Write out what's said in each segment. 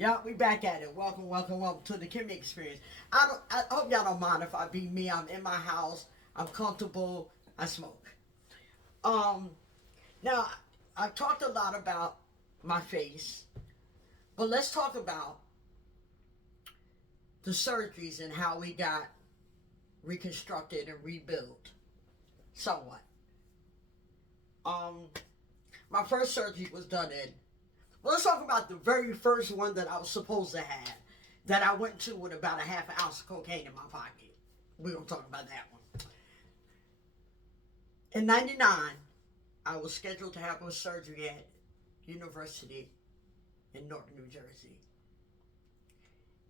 Yeah, we back at it. Welcome, welcome, welcome to the Kimmy Experience. I hope y'all don't mind if I be me. I'm in my house. I'm comfortable. I smoke. Um, Now I've talked a lot about my face, but let's talk about the surgeries and how we got reconstructed and rebuilt somewhat. Um, my first surgery was done in. Well, let's talk about the very first one that I was supposed to have, that I went to with about a half an ounce of cocaine in my pocket. We're gonna talk about that one. In '99, I was scheduled to have a surgery at University in Norton, New Jersey.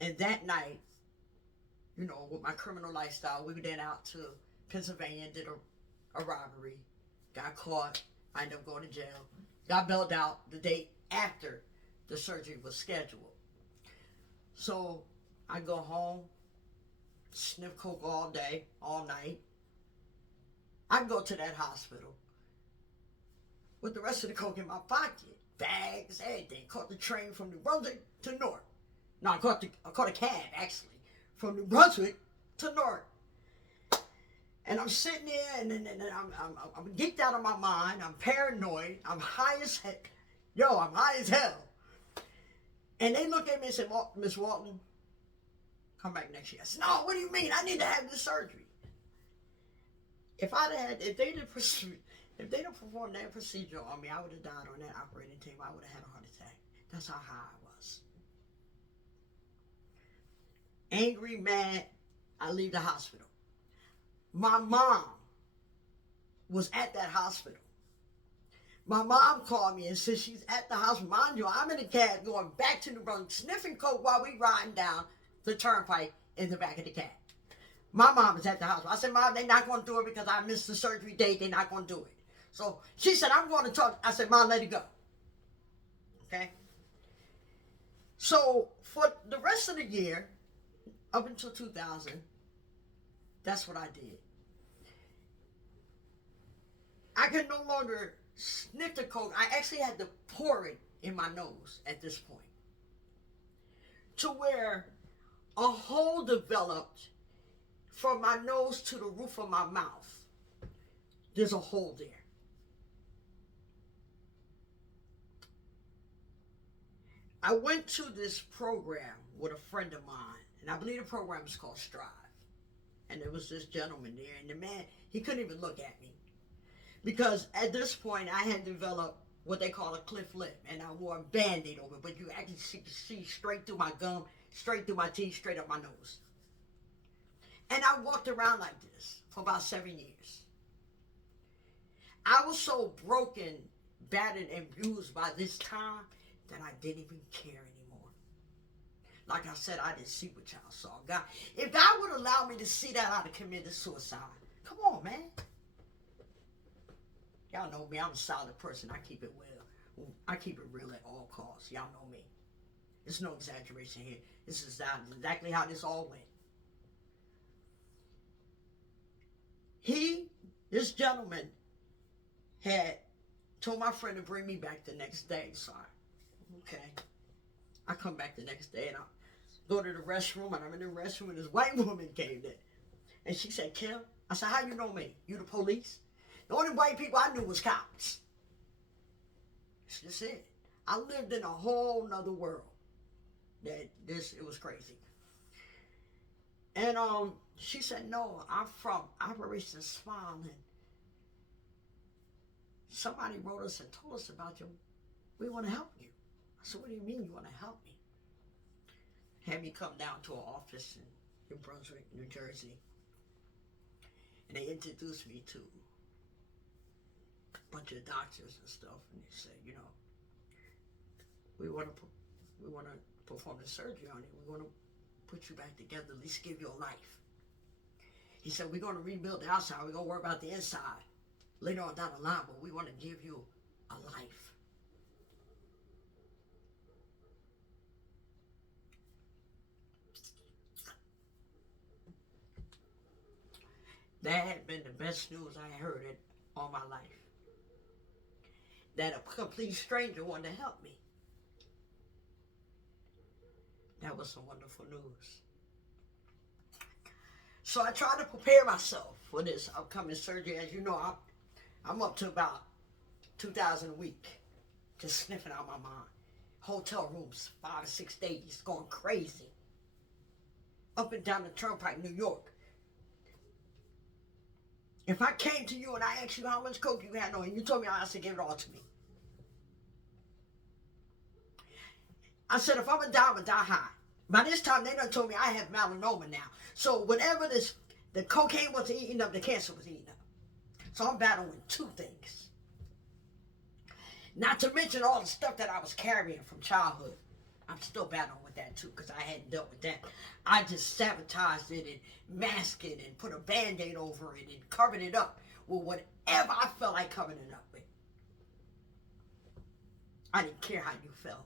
And that night, with my criminal lifestyle, we went out to Pennsylvania and did a robbery. Got caught. I ended up going to jail. Got bailed out the day after the surgery was scheduled. So I go home, sniff coke all day, all night. I go to that hospital with the rest of the coke in my pocket, bags, everything. Caught the train from New Brunswick to Newark. No, I caught a cab actually from New Brunswick to Newark. And I'm sitting there, and I'm geeked out of my mind. I'm paranoid. I'm high as heck. I'm high as hell. And they look at me and say, Miss Walton, come back next year. I said, no, what do you mean? I need to have this surgery. If they'd have performed that procedure on me, I would have died on that operating table. I would have had a heart attack. That's how high I was. Angry, mad, I leave the hospital. My mom was at that hospital. My mom called me and said she's at the hospital. Mind you, I'm in a cab going back to New Brunswick, sniffing coke while we riding down the turnpike in the back of the cab. My mom is at the hospital. I said, Mom, they're not going to do it because I missed the surgery date. They're not going to do it. So she said, I'm going to talk. I said, Mom, let it go. Okay? So for the rest of the year, up until 2000, that's what I did. I could no longer sniff the coke. I actually had to pour it in my nose at this point. To where a hole developed from my nose to the roof of my mouth. There's a hole there. I went to this program with a friend of mine, and I believe the program is called Strive. And there was this gentleman there, and the man, he couldn't even look at me. Because at this point, I had developed what they call a cliff lip, and I wore a Band-Aid over it, but you actually see straight through my gum, straight through my teeth, straight up my nose. And I walked around like this for about 7 years. I was so broken, battered, and bruised by this time that I didn't even care anymore. Like I said, I didn't see what y'all saw. God, if God would allow me to see that, I'd have committed suicide. Come on, man. Y'all know me. I'm a solid person. I keep it well. I keep it real at all costs. Y'all know me. There's no exaggeration here. This is exactly how this all went. This gentleman, had told my friend to bring me back the next day. So okay. I come back the next day and I go to the restroom, and I'm in the restroom, and this white woman came in. And she said, Kim? I said, how you know me? You the police? The only white people I knew was cops. That's just it. I lived in a whole nother world. It was crazy. And she said, no, I'm from Operation Smile, and somebody wrote us and told us about you. We want to help you. I said, what do you mean you want to help me? Had me come down to an office in New Brunswick, New Jersey. And they introduced me to a bunch of doctors and stuff. And they said, we want to perform the surgery on you. We want to put you back together, at least give you a life. He said, we're going to rebuild the outside. We're going to worry about the inside later on down the line, but we want to give you a life. That had been the best news I heard all my life. That a complete stranger wanted to help me. That was some wonderful news. So I tried to prepare myself for this upcoming surgery. As you know, I'm up to about 2,000 a week, just sniffing out my mind. Hotel rooms, 5 or 6 days, going crazy. Up and down the turnpike, New York. If I came to you and I asked you how much coke you had on, and you told me I said give it all to me. I said if I'm gonna die, I'm gonna die high. By this time, they done told me I have melanoma now. So whatever the cocaine was eating up, the cancer was eating up. So I'm battling two things. Not to mention all the stuff that I was carrying from childhood. I'm still battling with that too, because I hadn't dealt with that. I just sabotaged it and masked it and put a Band-Aid over it and covered it up with whatever I felt like covering it up with. I didn't care how you felt,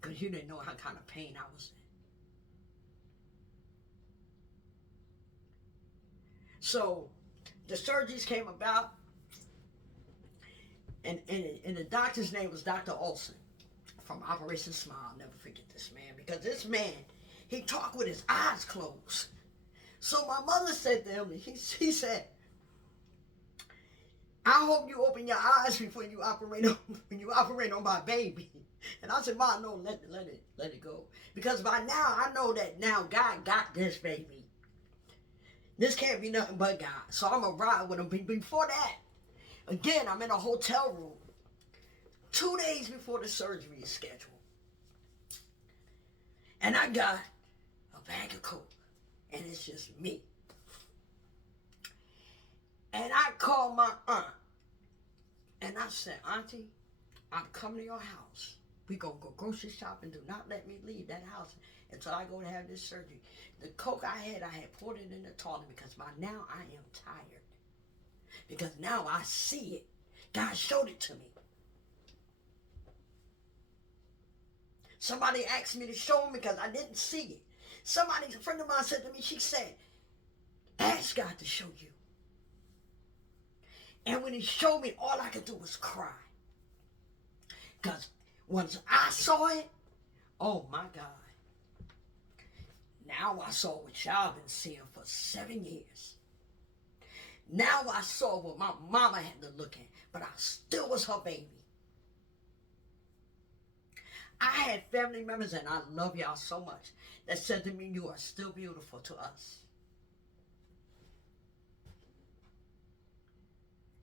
because you didn't know how kind of pain I was in. So the surgeries came about, and the doctor's name was Dr. Olson from Operation Smile. I'll never forget this man, because this man, he talked with his eyes closed. So my mother said to him, he said, I hope you open your eyes before you operate on my baby. And I said, Ma, no, let it go. Because by now, I know that now God got this baby. This can't be nothing but God. So I'm going to ride with him. Before that, again, I'm in a hotel room 2 days before the surgery is scheduled. And I got a bag of coke. And it's just me. And I called my aunt. And I said, Auntie, I'm coming to your house. We gonna go grocery shopping. Do not let me leave that house until I go to have this surgery. The coke I had poured it in the toilet, because by now I am tired. Because now I see it. God showed it to me. Somebody asked me to show him because I didn't see it. A friend of mine said to me, she said, ask God to show you. And when he showed me, all I could do was cry. Because once I saw it, oh my God. Now I saw what y'all been seeing for 7 years. Now I saw what my mama had to look at, but I still was her baby. I had family members, and I love y'all so much, that said to me, you are still beautiful to us.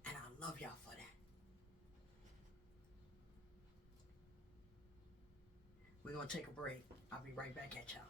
And I love y'all for that. We're going to take a break. I'll be right back at y'all.